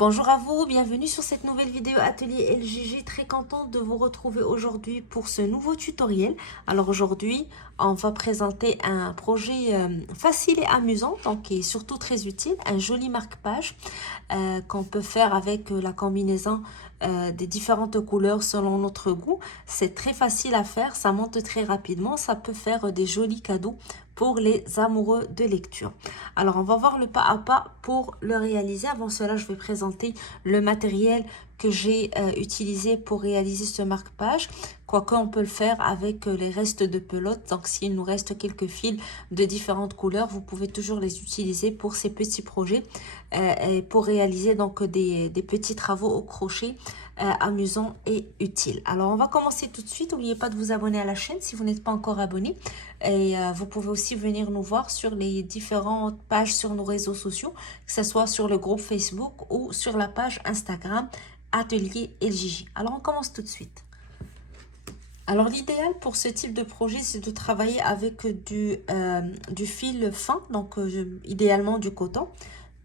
Bonjour à vous, bienvenue sur cette nouvelle vidéo atelier LGG. Très contente de vous retrouver aujourd'hui pour ce nouveau tutoriel. Alors aujourd'hui, on va présenter un projet facile et amusant, donc qui est surtout très utile, un joli marque-page qu'on peut faire avec la combinaison des différentes couleurs selon notre goût. C'est très facile à faire, ça monte très rapidement, ça peut faire des jolis cadeaux pour les amoureux de lecture. Alors, on va voir le pas à pas pour le réaliser. Avant cela, je vais présenter le matériel que j'ai utilisé pour réaliser ce marque-page. Quoique, on peut le faire avec les restes de pelote. Donc, s'il nous reste quelques fils de différentes couleurs, vous pouvez toujours les utiliser pour ces petits projets et pour réaliser donc des petits travaux au crochet amusants et utiles. Alors, on va commencer tout de suite. N'oubliez pas de vous abonner à la chaîne si vous n'êtes pas encore abonné. Et vous pouvez aussi venir nous voir sur les différentes pages sur nos réseaux sociaux, que ce soit sur le groupe Facebook ou sur la page Instagram Atelier LJJ. Alors, on commence tout de suite. Alors, l'idéal pour ce type de projet, c'est de travailler avec du fil fin, donc idéalement du coton.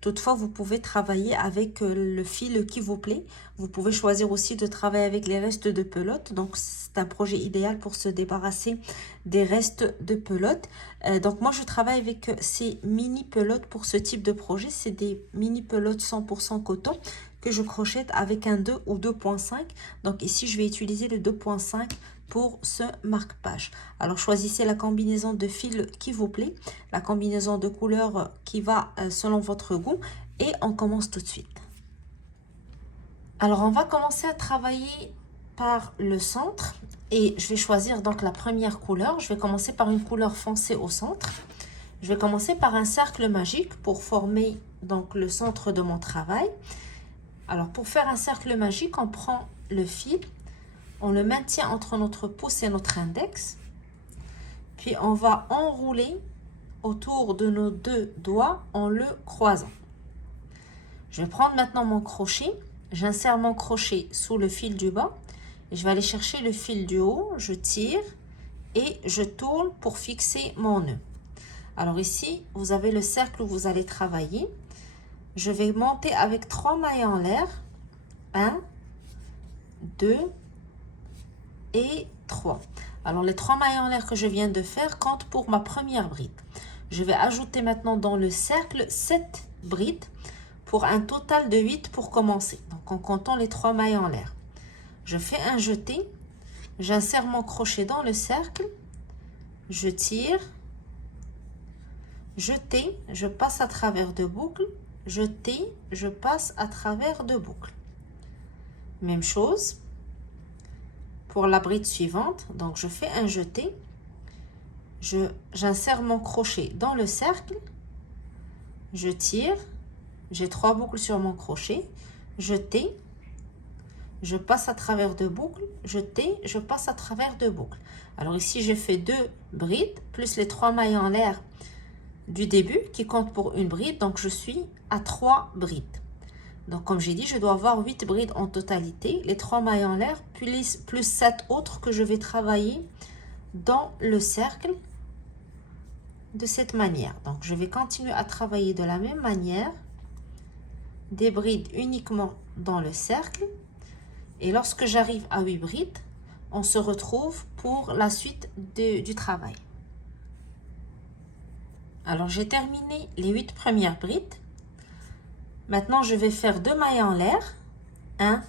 Toutefois, vous pouvez travailler avec le fil qui vous plaît. Vous pouvez choisir aussi de travailler avec les restes de pelote. Donc, c'est un projet idéal pour se débarrasser des restes de pelote. Donc, moi, je travaille avec ces mini pelotes pour ce type de projet. C'est des mini pelotes 100% coton que je crochette avec un 2 ou 2.5. Donc, ici, je vais utiliser le 2.5 pour ce marque-page. Alors, choisissez la combinaison de fils qui vous plaît, la combinaison de couleurs qui va selon votre goût et on commence tout de suite. Alors, on va commencer à travailler par le centre et je vais choisir donc la première couleur. Je vais commencer par une couleur foncée au centre. Je vais commencer par un cercle magique pour former donc le centre de mon travail. Alors, pour faire un cercle magique, on prend le fil. On le maintient entre notre pouce et notre index. Puis, on va enrouler autour de nos deux doigts en le croisant. Je vais prendre maintenant mon crochet. J'insère mon crochet sous le fil du bas. Et je vais aller chercher le fil du haut. Je tire et je tourne pour fixer mon nœud. Alors ici, vous avez le cercle où vous allez travailler. Je vais monter avec 3 mailles en l'air. 1, 2 et 3. Alors, les 3 mailles en l'air que je viens de faire comptent pour ma première bride. Je vais ajouter maintenant dans le cercle 7 brides pour un total de 8 pour commencer. Donc, en comptant les 3 mailles en l'air. Je fais un jeté. J'insère mon crochet dans le cercle. Je tire. Jeté. Je passe à travers de boucles. Jeté. Je passe à travers de boucles. Même chose pour la bride suivante. Donc, je fais un jeté. J'insère mon crochet dans le cercle. Je tire. J'ai 3 boucles sur mon crochet. Jeté. Je passe à travers de boucles. Jeté. Je passe à travers de boucles. Alors, ici, j'ai fait 2 brides plus les 3 mailles en l'air du début qui comptent pour une bride. Donc, je suis à 3 brides. Donc, comme j'ai dit, je dois avoir 8 brides en totalité. Les 3 mailles en l'air, plus 7 autres que je vais travailler dans le cercle de cette manière. Donc, je vais continuer à travailler de la même manière. Des brides uniquement dans le cercle. Et lorsque j'arrive à 8 brides, on se retrouve pour la suite du travail. Alors, j'ai terminé les 8 premières brides. Maintenant, je vais faire 2 mailles en l'air, 1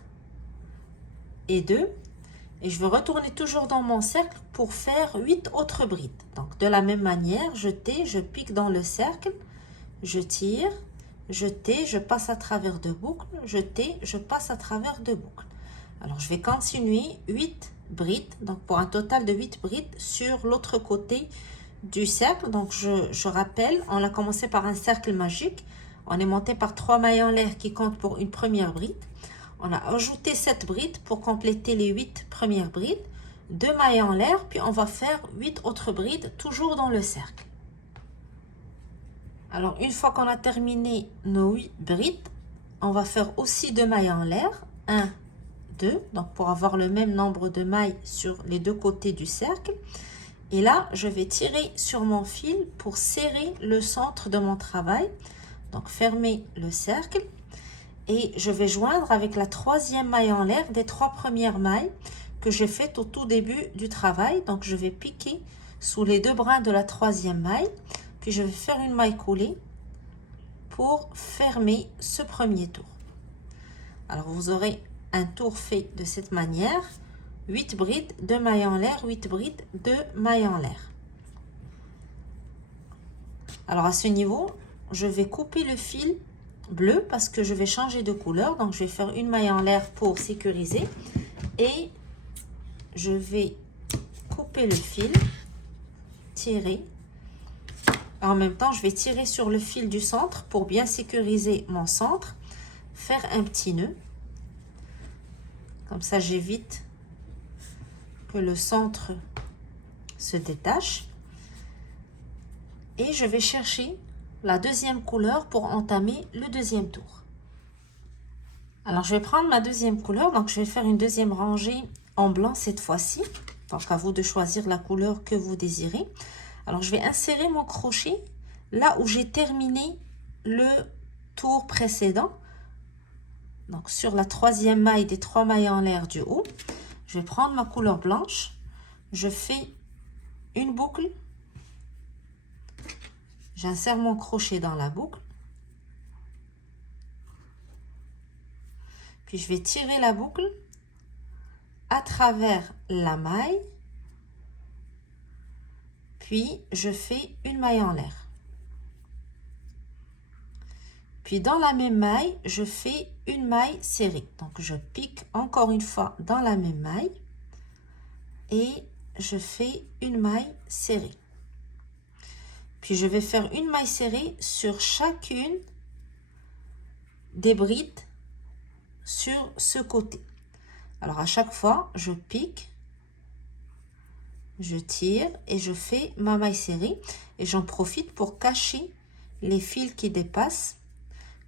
et 2. Et je vais retourner toujours dans mon cercle pour faire 8 autres brides. Donc, de la même manière, jeter, je pique dans le cercle, je tire, jeter, je passe à travers de boucles, jeter, je passe à travers de boucles. Alors, je vais continuer 8 brides, donc pour un total de 8 brides sur l'autre côté du cercle. Donc, je rappelle, on a commencé par un cercle magique. On est monté par 3 mailles en l'air qui comptent pour une première bride. On a ajouté 7 brides pour compléter les 8 premières brides. 2 mailles en l'air, puis on va faire 8 autres brides, toujours dans le cercle. Alors, une fois qu'on a terminé nos 8 brides, on va faire aussi 2 mailles en l'air. 1, 2, donc pour avoir le même nombre de mailles sur les deux côtés du cercle. Et là, je vais tirer sur mon fil pour serrer le centre de mon travail. Donc, fermer le cercle et je vais joindre avec la troisième maille en l'air des 3 premières mailles que j'ai faites au tout début du travail. Donc je vais piquer sous les 2 brins de la troisième maille, puis je vais faire une maille coulée pour fermer ce premier tour. Alors vous aurez un tour fait de cette manière, 8 brides, 2 mailles en l'air, 8 brides, 2 mailles en l'air. Alors à ce niveau, je vais couper le fil bleu parce que je vais changer de couleur. Donc je vais faire une maille en l'air pour sécuriser et je vais couper le fil, tirer. En même temps, je vais tirer sur le fil du centre pour bien sécuriser mon centre, faire un petit nœud. Comme ça, j'évite que le centre se détache. Et je vais chercher la deuxième couleur pour entamer le deuxième tour. Alors, je vais prendre ma deuxième couleur. Donc, je vais faire une deuxième rangée en blanc cette fois-ci. Donc, à vous de choisir la couleur que vous désirez. Alors, je vais insérer mon crochet là où j'ai terminé le tour précédent. Donc, sur la troisième maille des 3 mailles en l'air du haut, je vais prendre ma couleur blanche. Je fais une boucle. J'insère mon crochet dans la boucle. Puis, je vais tirer la boucle à travers la maille. Puis, je fais une maille en l'air. Puis, dans la même maille, je fais une maille serrée. Donc, je pique encore une fois dans la même maille. Et je fais une maille serrée. Puis, je vais faire une maille serrée sur chacune des brides sur ce côté. Alors, à chaque fois, je pique, je tire et je fais ma maille serrée. Et j'en profite pour cacher les fils qui dépassent.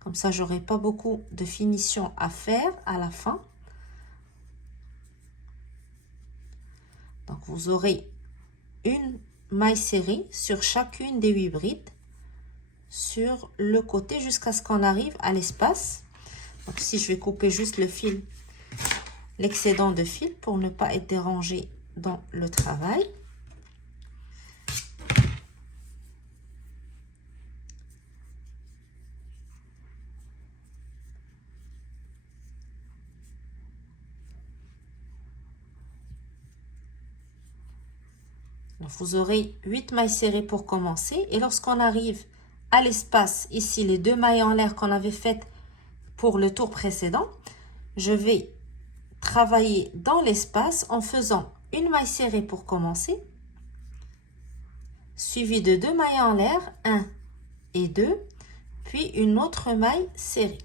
Comme ça, je n'aurai pas beaucoup de finition à faire à la fin. Donc, vous aurez une maille serrée sur chacune des 8 brides sur le côté jusqu'à ce qu'on arrive à l'espace. Donc, ici, je vais couper juste le fil, l'excédent de fil pour ne pas être dérangé dans le travail. Donc, vous aurez 8 mailles serrées pour commencer. Et lorsqu'on arrive à l'espace, ici, les 2 mailles en l'air qu'on avait faites pour le tour précédent, je vais travailler dans l'espace en faisant une maille serrée pour commencer, suivie de 2 mailles en l'air, 1 et 2, puis une autre maille serrée.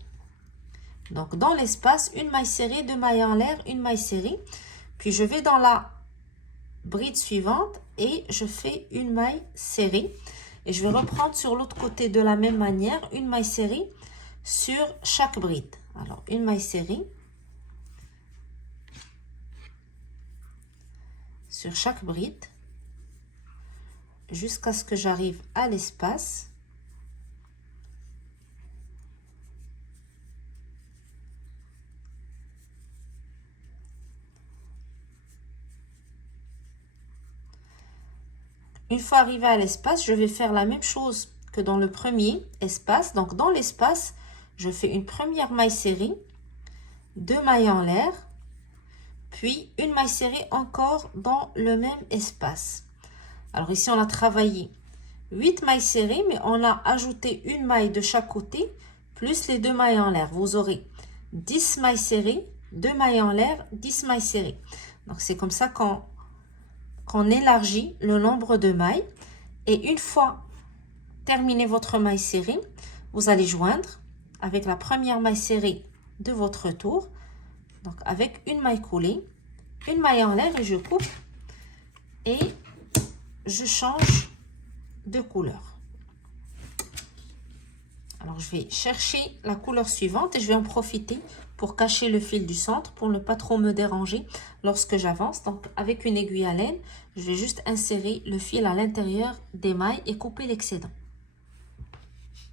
Donc, dans l'espace, une maille serrée, 2 mailles en l'air, une maille serrée. Puis, je vais dans la bride suivante et je fais une maille serrée. Et je vais reprendre sur l'autre côté de la même manière, une maille serrée sur chaque bride. Alors, une maille serrée sur chaque bride jusqu'à ce que j'arrive à l'espace. Une fois arrivé à l'espace, je vais faire la même chose que dans le premier espace. Donc, dans l'espace, je fais une première maille serrée, 2 mailles en l'air, puis une maille serrée encore dans le même espace. Alors, ici, on a travaillé 8 mailles serrées, mais on a ajouté une maille de chaque côté, plus les 2 mailles en l'air. Vous aurez 10 mailles serrées, 2 mailles en l'air, 10 mailles serrées. Donc, c'est comme ça qu'on élargit le nombre de mailles. Et une fois terminé votre maille serrée, vous allez joindre avec la première maille serrée de votre tour. Donc, avec une maille coulée, une maille en l'air et je coupe et je change de couleur. Alors, je vais chercher la couleur suivante et je vais en profiter pour cacher le fil du centre pour ne pas trop me déranger lorsque j'avance. Donc, avec une aiguille à laine, je vais juste insérer le fil à l'intérieur des mailles et couper l'excédent.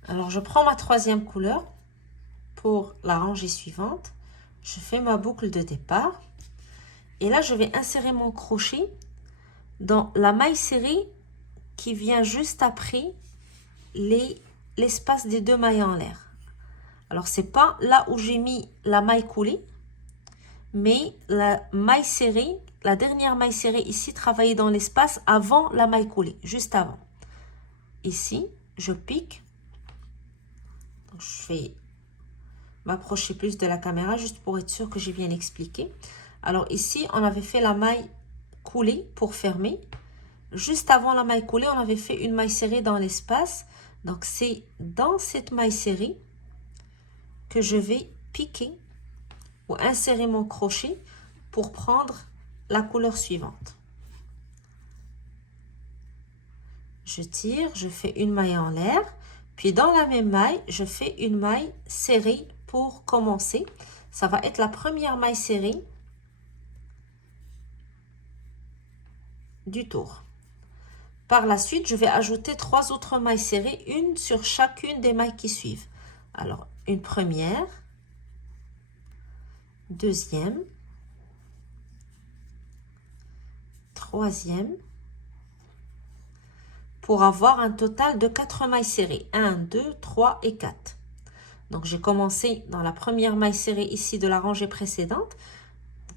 Alors, je prends ma troisième couleur pour la rangée suivante. Je fais ma boucle de départ. Et là, je vais insérer mon crochet dans la maille serrée qui vient juste après l'espace des deux mailles en l'air. Alors, c'est pas là où j'ai mis la maille coulée, mais la maille serrée, la dernière maille serrée ici, travaillée dans l'espace avant la maille coulée, juste avant. Ici, je pique. Donc, je vais m'approcher plus de la caméra juste pour être sûr que j'ai bien expliqué. Alors ici, on avait fait la maille coulée pour fermer. Juste avant la maille coulée, on avait fait une maille serrée dans l'espace. Donc, c'est dans cette maille serrée que je vais piquer ou insérer mon crochet pour prendre la couleur suivante. Je tire, je fais une maille en l'air. Puis, dans la même maille, je fais une maille serrée pour commencer. Ça va être la première maille serrée du tour. Par la suite, je vais ajouter 3 autres mailles serrées, une sur chacune des mailles qui suivent. Alors, une première, deuxième, troisième, pour avoir un total de 4 mailles serrées. 1, 2, 3 et 4. Donc, j'ai commencé dans la première maille serrée ici de la rangée précédente,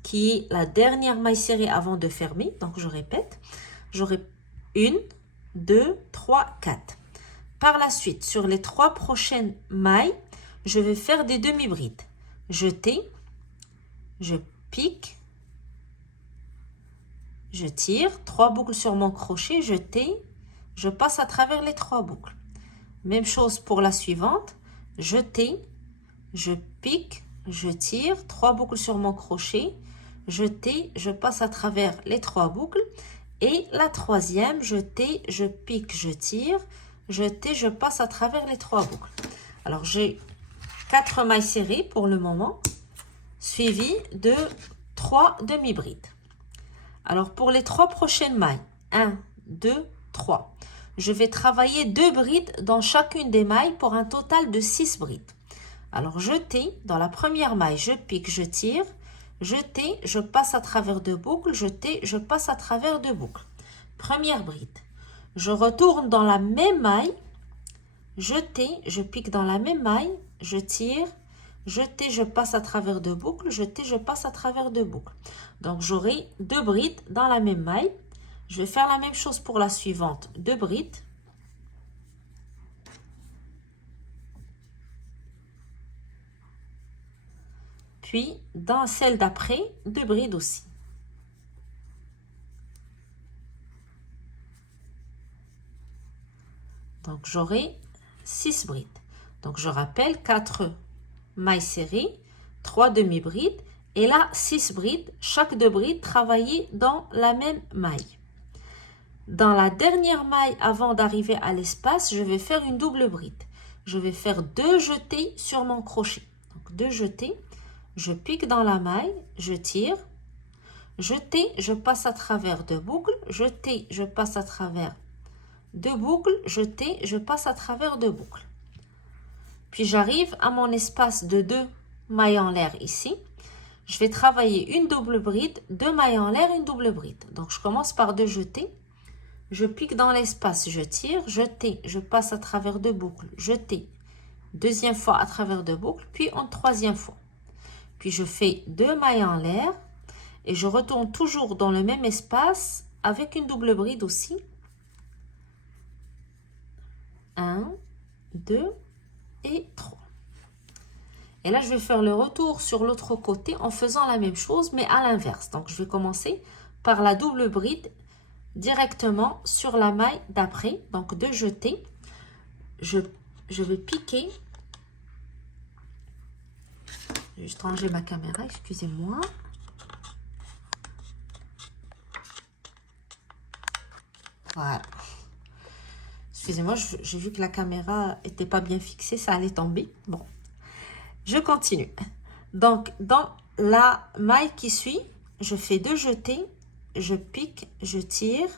qui est la dernière maille serrée avant de fermer. Donc, je répète, j'aurai 1, 2, 3, 4. Par la suite, sur les 3 prochaines mailles, je vais faire des demi-brides. Jeter, je pique, je tire, 3 boucles sur mon crochet, jeter, je passe à travers les 3 boucles. Même chose pour la suivante, jeter, je pique, je tire, 3 boucles sur mon crochet, jeter, je passe à travers les 3 boucles. Et la troisième, jeter, je pique, je tire, jeter, je passe à travers les 3 boucles. Alors, j'ai 4 mailles serrées pour le moment, suivies de 3 demi-brides. Alors, pour les 3 prochaines mailles, 1, 2, 3, je vais travailler 2 brides dans chacune des mailles pour un total de 6 brides. Alors, jeter, dans la première maille, je pique, je tire, jeter, je passe à travers 2 boucles, jeter, je passe à travers 2 boucles. Première bride. Je retourne dans la même maille, jeter, je pique dans la même maille, je tire, jeter, je passe à travers 2 boucles, jeter, je passe à travers 2 boucles. Donc, j'aurai 2 brides dans la même maille. Je vais faire la même chose pour la suivante. 2 brides. Puis, dans celle d'après, 2 brides aussi. Donc, j'aurai 6 brides. Donc, je rappelle 4 mailles serrées, 3 demi-brides et là, 6 brides. Chaque 2 brides travaillées dans la même maille. Dans la dernière maille, avant d'arriver à l'espace, je vais faire une double bride. Je vais faire 2 jetés sur mon crochet. Donc, 2 jetés. Je pique dans la maille, je tire, jeter, je passe à travers 2 boucles, jeter, je passe à travers 2 boucles, jeter, je passe à travers 2 boucles. Puis j'arrive à mon espace de 2 mailles en l'air ici. Je vais travailler une double bride, 2 mailles en l'air, une double bride. Donc je commence par 2 jetés, je pique dans l'espace, je tire, jeter, je passe à travers 2 boucles, jeter, deuxième fois à travers 2 boucles, puis une troisième fois. Puis je fais 2 mailles en l'air et je retourne toujours dans le même espace avec une double bride aussi. 1, 2 et 3. Et là, je vais faire le retour sur l'autre côté en faisant la même chose, mais à l'inverse. Donc, je vais commencer par la double bride directement sur la maille d'après. Donc, 2 jetés. Je vais piquer. Je vais juste ranger ma caméra, excusez-moi. Voilà. Excusez-moi, j'ai vu que la caméra n'était pas bien fixée, ça allait tomber. Bon, je continue. Donc, dans la maille qui suit, je fais 2 jetés, je pique, je tire,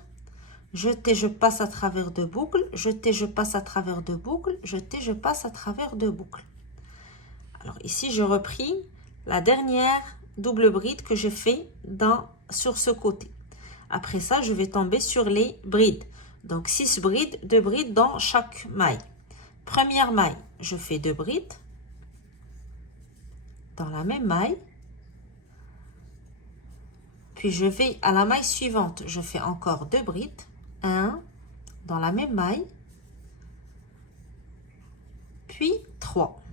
jeter, je passe à travers 2 boucles, jeter, je passe à travers 2 boucles, jeter, je passe à travers 2 boucles. Alors ici, je repris la dernière double bride que j'ai fait sur ce côté. Après ça, je vais tomber sur les brides. Donc 6 brides, 2 brides dans chaque maille. Première maille, je fais 2 brides dans la même maille. Puis je vais à la maille suivante, je fais encore 2 brides. 1 dans la même maille. Puis 3.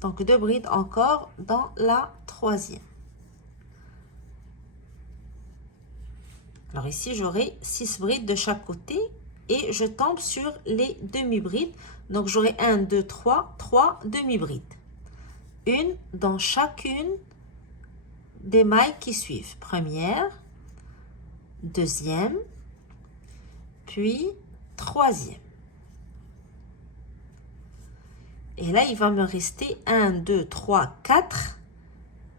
Donc 2 brides encore dans la troisième. Alors ici, j'aurai 6 brides de chaque côté et je tombe sur les demi-brides. Donc j'aurai 1, 2, 3 demi-brides. Une dans chacune des mailles qui suivent. Première, deuxième, puis troisième. Et là, il va me rester 1, 2, 3, 4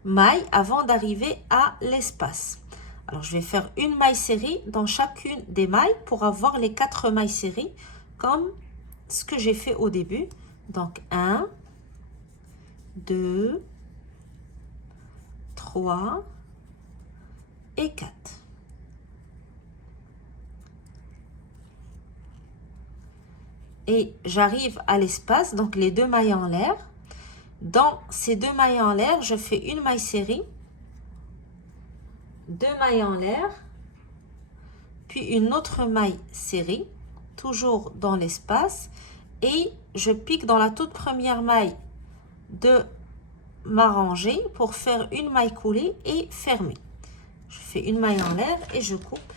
mailles avant d'arriver à l'espace. Alors, je vais faire une maille serrée dans chacune des mailles pour avoir les 4 mailles serrées comme ce que j'ai fait au début. Donc, 1, 2, 3 et 4. Et j'arrive à l'espace, donc les 2 mailles en l'air. Dans ces 2 mailles en l'air, je fais une maille serrée, 2 mailles en l'air, puis une autre maille serrée, toujours dans l'espace, et je pique dans la toute première maille de ma rangée pour faire une maille coulée et fermer. Je fais une maille en l'air et je coupe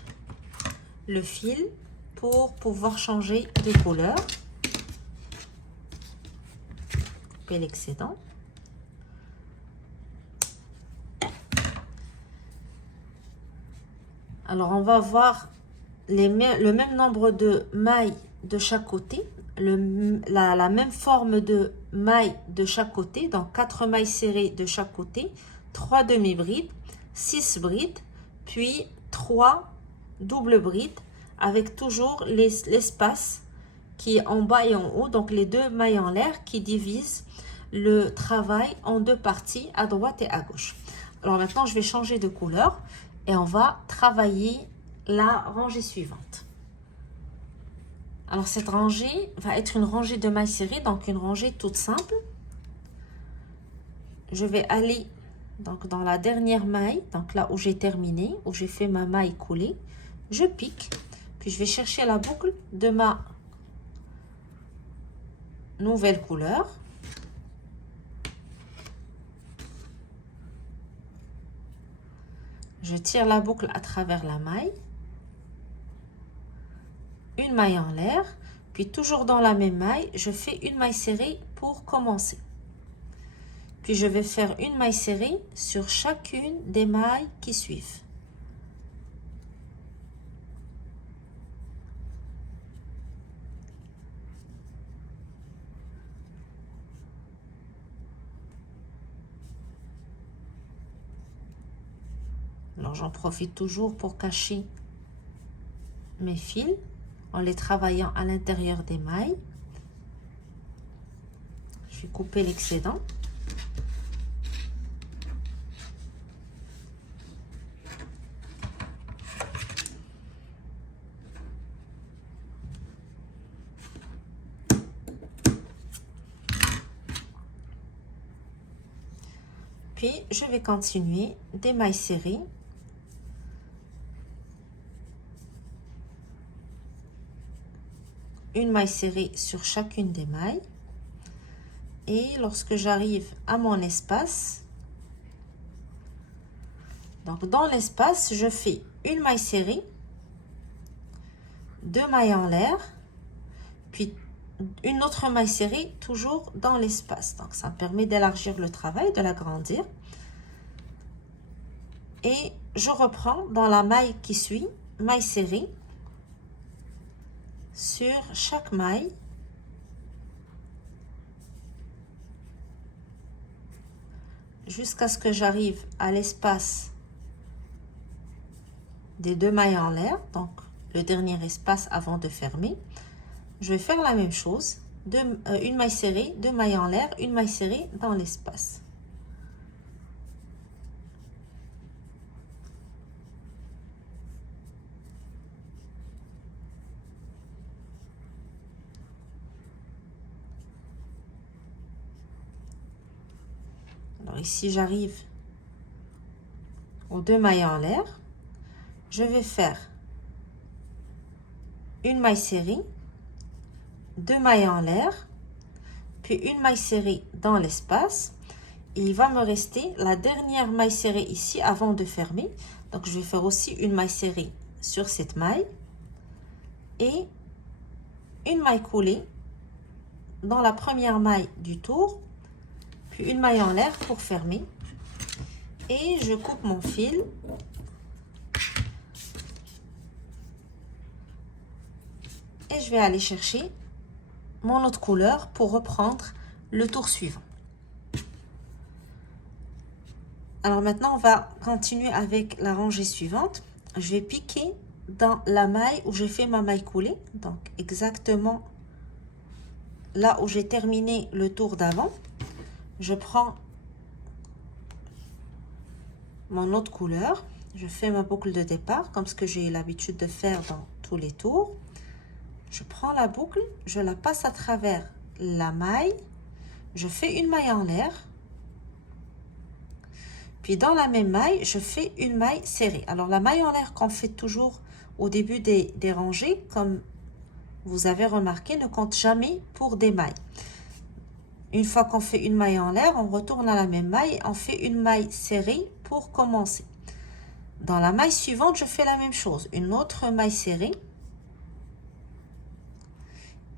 le fil pour pouvoir changer de couleur. Couper l'excédent. Alors, on va avoir le même nombre de mailles de chaque côté, la même forme de mailles de chaque côté, donc 4 mailles serrées de chaque côté, 3 demi-brides, 6 brides, puis 3 doubles brides avec toujours l'espace qui est en bas et en haut, donc les 2 mailles en l'air qui divisent le travail en 2 parties, à droite et à gauche. Alors maintenant, je vais changer de couleur et on va travailler la rangée suivante. Alors cette rangée va être une rangée de mailles serrées, donc une rangée toute simple. Je vais aller donc dans la dernière maille, donc là où j'ai terminé, où j'ai fait ma maille coulée, je pique, puis je vais chercher la boucle de ma nouvelle couleur. Je tire la boucle à travers la maille, une maille en l'air, puis toujours dans la même maille, je fais une maille serrée pour commencer. Puis je vais faire une maille serrée sur chacune des mailles qui suivent. Alors j'en profite toujours pour cacher mes fils en les travaillant à l'intérieur des mailles. Je vais couper l'excédent. Puis je vais continuer des mailles serrées. Une maille serrée sur chacune des mailles. Et lorsque j'arrive à mon espace, donc dans l'espace, je fais une maille serrée, 2 mailles en l'air, puis une autre maille serrée toujours dans l'espace. Donc ça me permet d'élargir le travail, de l'agrandir. Et je reprends dans la maille qui suit, maille serrée, sur chaque maille. Jusqu'à ce que j'arrive à l'espace des 2 mailles en l'air, donc le dernier espace avant de fermer. Je vais faire la même chose, une maille serrée, 2 mailles en l'air, une maille serrée dans l'espace. Alors ici, j'arrive aux 2 mailles en l'air. Je vais faire une maille serrée, 2 mailles en l'air, puis une maille serrée dans l'espace. Il va me rester la dernière maille serrée ici avant de fermer. Donc, je vais faire aussi une maille serrée sur cette maille et une maille coulée dans la première maille du tour, puis une maille en l'air pour fermer. Et je coupe mon fil. Et je vais aller chercher mon autre couleur pour reprendre le tour suivant. Alors maintenant, on va continuer avec la rangée suivante. Je vais piquer dans la maille où j'ai fait ma maille coulée. Donc exactement là où j'ai terminé le tour d'avant. Je prends mon autre couleur. Je fais ma boucle de départ comme ce que j'ai l'habitude de faire dans tous les tours. Je prends la boucle, je la passe à travers la maille. Je fais une maille en l'air. Puis dans la même maille, je fais une maille serrée. Alors la maille en l'air qu'on fait toujours au début des rangées, comme vous avez remarqué, ne compte jamais pour des mailles. Une fois qu'on fait une maille en l'air, on retourne à la même maille et on fait une maille serrée pour commencer. Dans la maille suivante, je fais la même chose. Une autre maille serrée.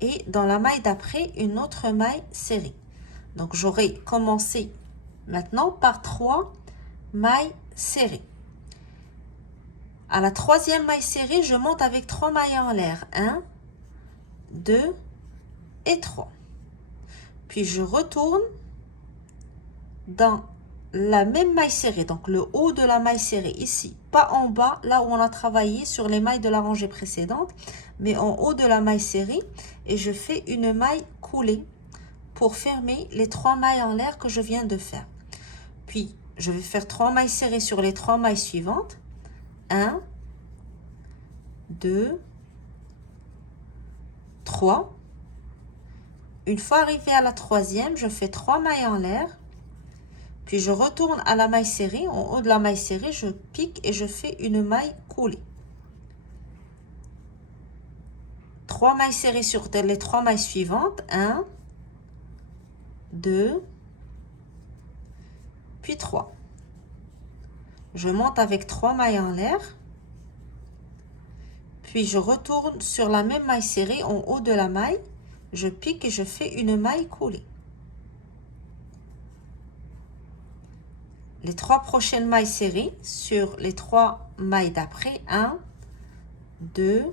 Et dans la maille d'après, une autre maille serrée. Donc j'aurai commencé maintenant par 3 mailles serrées. À la troisième maille serrée, je monte avec 3 mailles en l'air. 1, 2 et 3. Puis je retourne dans la même maille serrée, donc le haut de la maille serrée ici, pas en bas, là où on a travaillé sur les mailles de la rangée précédente, mais en haut de la maille serrée, et je fais une maille coulée pour fermer les 3 mailles en l'air que je viens de faire. Puis je vais faire 3 mailles serrées sur les 3 mailles suivantes. 1, 2, 3. Une fois arrivé à la troisième, je fais 3 mailles en l'air. Puis je retourne à la maille serrée. En haut de la maille serrée, je pique et je fais une maille coulée. 3 mailles serrées sur les 3 mailles suivantes. 1, 2, puis 3. Je monte avec 3 mailles en l'air. Puis je retourne sur la même maille serrée en haut de la maille. Je pique et je fais une maille coulée. Les 3 prochaines mailles serrées sur les 3 mailles d'après. 1, 2,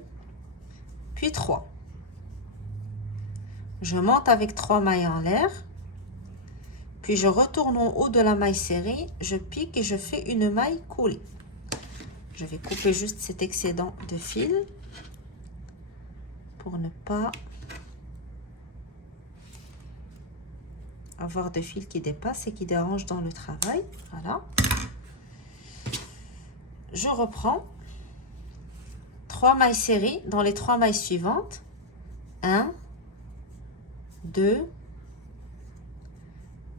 puis 3. Je monte avec 3 mailles en l'air. Puis je retourne en haut de la maille serrée. Je pique et je fais une maille coulée. Je vais couper juste cet excédent de fil pour ne pas avoir de fil qui dépasse et qui dérange dans le travail. Voilà. Je reprends 3 mailles serrées dans les 3 mailles suivantes. 1, 2,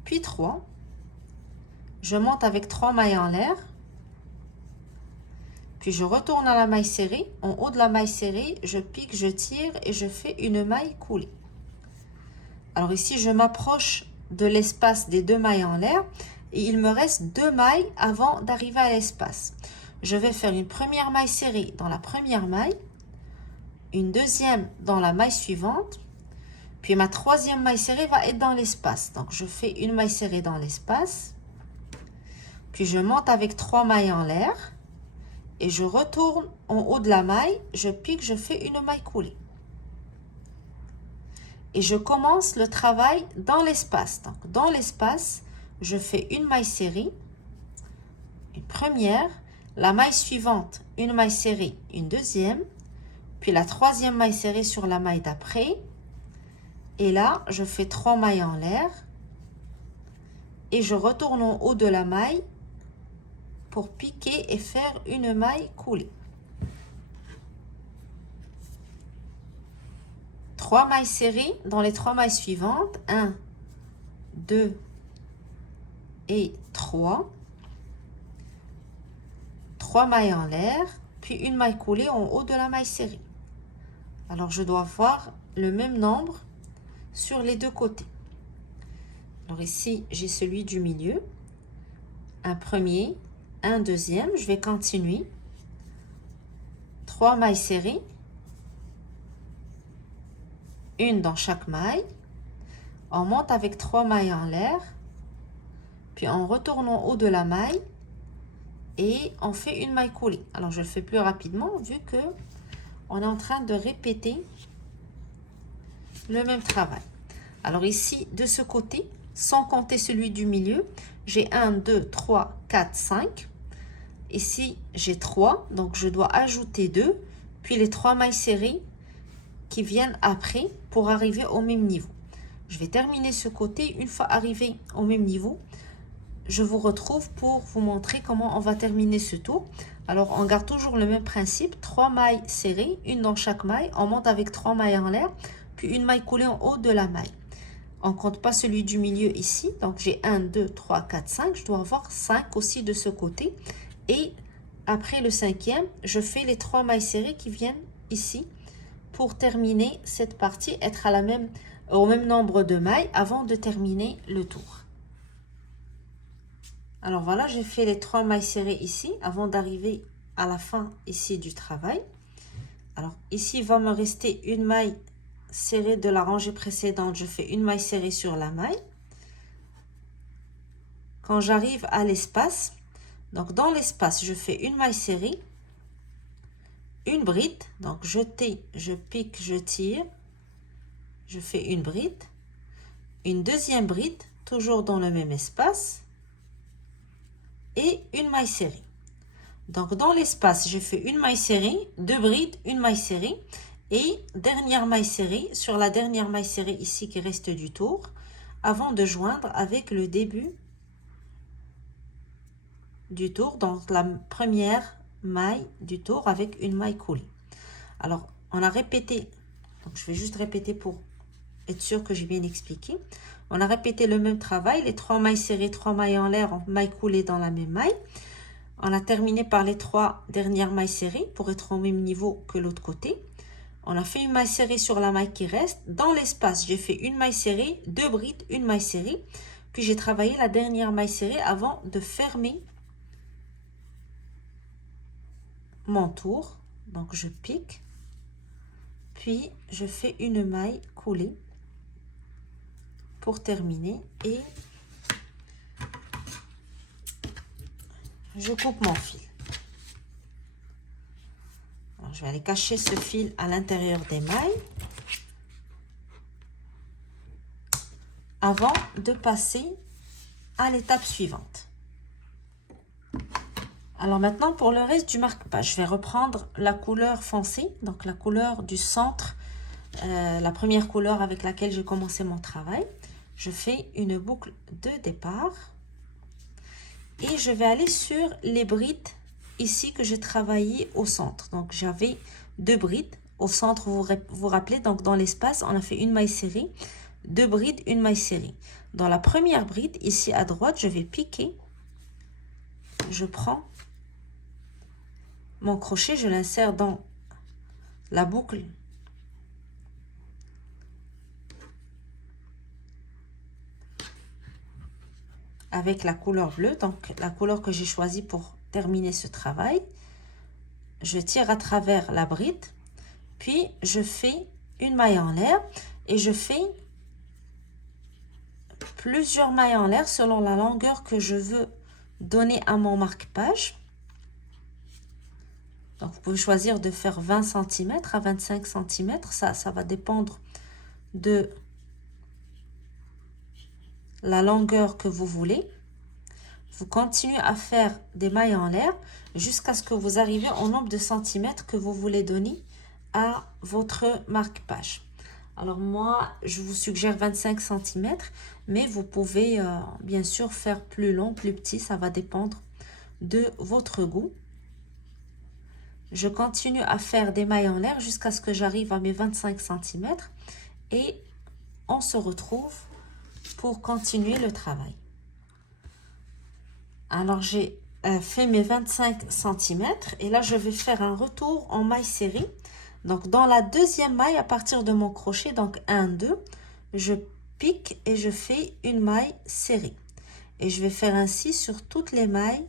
puis 3. Je monte avec 3 mailles en l'air. Puis je retourne à la maille serrée. En haut de la maille serrée, je pique, je tire et je fais une maille coulée. Alors ici, je m'approche de l'espace des 2 mailles en l'air et il me reste 2 mailles avant d'arriver à l'espace. Je vais faire une première maille serrée dans la première maille, une deuxième dans la maille suivante, puis ma troisième maille serrée va être dans l'espace. Donc je fais une maille serrée dans l'espace, puis je monte avec 3 mailles en l'air et je retourne en haut de la maille, je pique, je fais une maille coulée. Et je commence le travail dans l'espace. Donc, dans l'espace, je fais une maille serrée, une première, la maille suivante, une maille serrée, une deuxième, puis la troisième maille serrée sur la maille d'après, Et là, je fais 3 mailles en l'air. Et je retourne en haut de la maille pour piquer et faire une maille coulée. 3 mailles serrées dans les 3 mailles suivantes. 1, 2 et 3. 3 mailles en l'air, puis une maille coulée en haut de la maille serrée. Alors, je dois avoir le même nombre sur les deux côtés. Alors ici, j'ai celui du milieu. Un premier, un deuxième. Je vais continuer. 3 mailles serrées. Une dans chaque maille. On monte avec 3 mailles en l'air. Puis on retourne en haut de la maille. Et on fait une maille coulée. Alors, je le fais plus rapidement vu que on est en train de répéter le même travail. Alors ici, de ce côté, sans compter celui du milieu, j'ai 1, 2, 3, 4, 5. Ici, j'ai 3, donc je dois ajouter 2, puis les 3 mailles serrées qui viennent après pour arriver au même niveau. Je vais terminer ce côté. Une fois arrivé au même niveau, je vous retrouve pour vous montrer comment on va terminer ce tour. Alors, on garde toujours le même principe. 3 mailles serrées, une dans chaque maille. On monte avec 3 mailles en l'air, puis une maille coulée en haut de la maille. On ne compte pas celui du milieu ici. Donc, j'ai 1, 2, 3, 4, 5. Je dois avoir 5 aussi de ce côté. Et après le cinquième, je fais les 3 mailles serrées qui viennent ici pour terminer cette partie, être à au même nombre de mailles avant de terminer le tour. Alors voilà, j'ai fait les 3 mailles serrées ici avant d'arriver à la fin ici du travail. Alors ici, il va me rester une maille serrée de la rangée précédente. Je fais une maille serrée sur la maille. Quand j'arrive à l'espace, donc dans l'espace, je fais une maille serrée, une bride, donc jeter, je pique, je tire, je fais une bride, une deuxième bride, toujours dans le même espace, et une maille serrée. Donc dans l'espace, je fais une maille serrée, 2 brides, une maille serrée, et dernière maille serrée sur la dernière maille serrée ici qui reste du tour, avant de joindre avec le début du tour, donc la première maille du tour avec une maille coulée. Alors, on a répété, donc je vais juste répéter pour être sûr que j'ai bien expliqué. On a répété le même travail, les 3 mailles serrées, 3 mailles en l'air, maille coulée dans la même maille. On a terminé par les 3 dernières mailles serrées pour être au même niveau que l'autre côté. On a fait une maille serrée sur la maille qui reste. Dans l'espace, j'ai fait une maille serrée, 2 brides, une maille serrée. Puis j'ai travaillé la dernière maille serrée avant de fermer mon tour. Donc je pique, puis je fais une maille coulée pour terminer et je coupe mon fil. Alors, je vais aller cacher ce fil à l'intérieur des mailles avant de passer à l'étape suivante. Alors maintenant, pour le reste du marque-page, je vais reprendre la couleur foncée, donc la couleur du centre, la première couleur avec laquelle j'ai commencé mon travail. Je fais une boucle de départ et je vais aller sur les brides ici que j'ai travaillé au centre. Donc j'avais 2 brides au centre, vous vous rappelez, donc dans l'espace, on a fait une maille serrée, 2 brides, une maille serrée. Dans la première bride, ici à droite, je vais piquer, je prends mon crochet, je l'insère dans la boucle avec la couleur bleue, donc la couleur que j'ai choisie pour terminer ce travail. Je tire à travers la bride, puis je fais une maille en l'air et je fais plusieurs mailles en l'air selon la longueur que je veux donner à mon marque-page. Donc, vous pouvez choisir de faire 20 cm à 25 cm. Ça va dépendre de la longueur que vous voulez. Vous continuez à faire des mailles en l'air jusqu'à ce que vous arrivez au nombre de centimètres que vous voulez donner à votre marque-page. Alors moi, je vous suggère 25 cm, mais vous pouvez bien sûr faire plus long, plus petit, ça va dépendre de votre goût. Je continue à faire des mailles en l'air jusqu'à ce que j'arrive à mes 25 cm et on se retrouve pour continuer le travail. Alors j'ai fait mes 25 cm et là je vais faire un retour en maille serrée. Donc dans la deuxième maille à partir de mon crochet, donc 1, 2, je pique et je fais une maille serrée. Et je vais faire ainsi sur toutes les mailles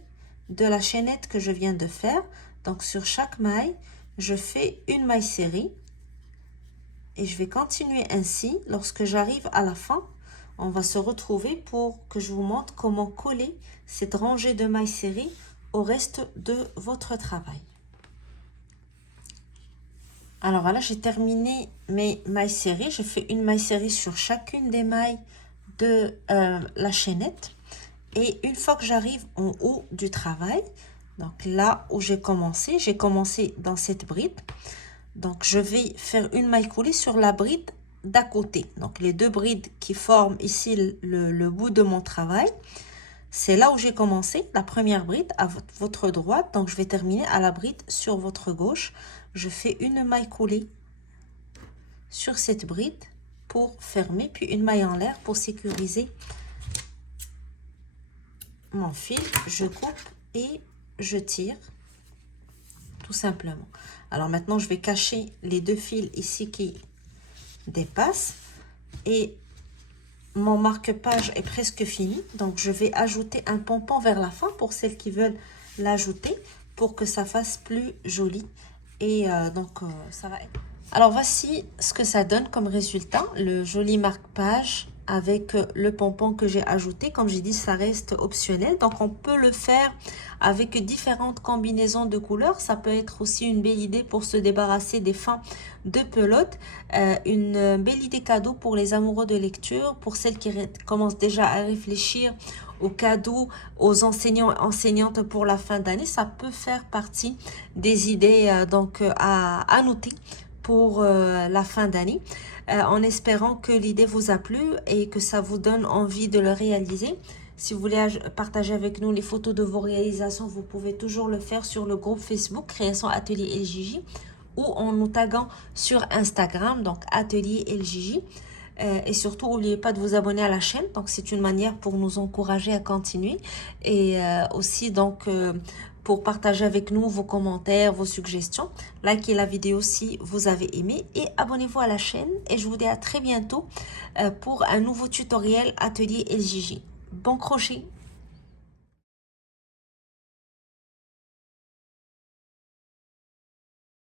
de la chaînette que je viens de faire. Donc sur chaque maille, je fais une maille serrée. Et je vais continuer ainsi. Lorsque j'arrive à la fin, on va se retrouver pour que je vous montre comment coller cette rangée de mailles serrées au reste de votre travail. Alors voilà, j'ai terminé mes mailles serrées. Je fais une maille serrée sur chacune des mailles de la chaînette. Et une fois que j'arrive en haut du travail, donc là où j'ai commencé dans cette bride. Donc je vais faire une maille coulée sur la bride d'à côté. Donc les deux brides qui forment ici le bout de mon travail. C'est là où j'ai commencé, la première bride à votre droite. Donc je vais terminer à la bride sur votre gauche. Je fais une maille coulée sur cette bride pour fermer, puis une maille en l'air pour sécuriser mon fil. Je coupe et je tire tout simplement. Alors maintenant je vais cacher les deux fils ici qui dépassent et mon marque-page est presque fini. Donc je vais ajouter un pompon vers la fin pour celles qui veulent l'ajouter pour que ça fasse plus joli. Et ça va être... Alors voici ce que ça donne comme résultat, le joli marque-page avec le pompon que j'ai ajouté. Comme j'ai dit, ça reste optionnel, donc on peut le faire avec différentes combinaisons de couleurs. Ça peut être aussi une belle idée pour se débarrasser des fins de pelote, une belle idée cadeau pour les amoureux de lecture, pour celles qui commencent déjà à réfléchir aux cadeaux aux enseignants et enseignantes pour la fin d'année. Ça peut faire partie des idées à noter pour la fin d'année, en espérant que l'idée vous a plu et que ça vous donne envie de le réaliser. Si vous voulez partager avec nous les photos de vos réalisations, vous pouvez toujours le faire sur le groupe Facebook Création Atelier LJJ ou en nous taguant sur Instagram, donc Atelier LJJ. Et surtout, n'oubliez pas de vous abonner à la chaîne. Donc, c'est une manière pour nous encourager à continuer. Et aussi, pour partager avec nous vos commentaires, vos suggestions. Likez la vidéo si vous avez aimé. Et abonnez-vous à la chaîne. Et je vous dis à très bientôt pour un nouveau tutoriel Atelier LJJ. Bon crochet!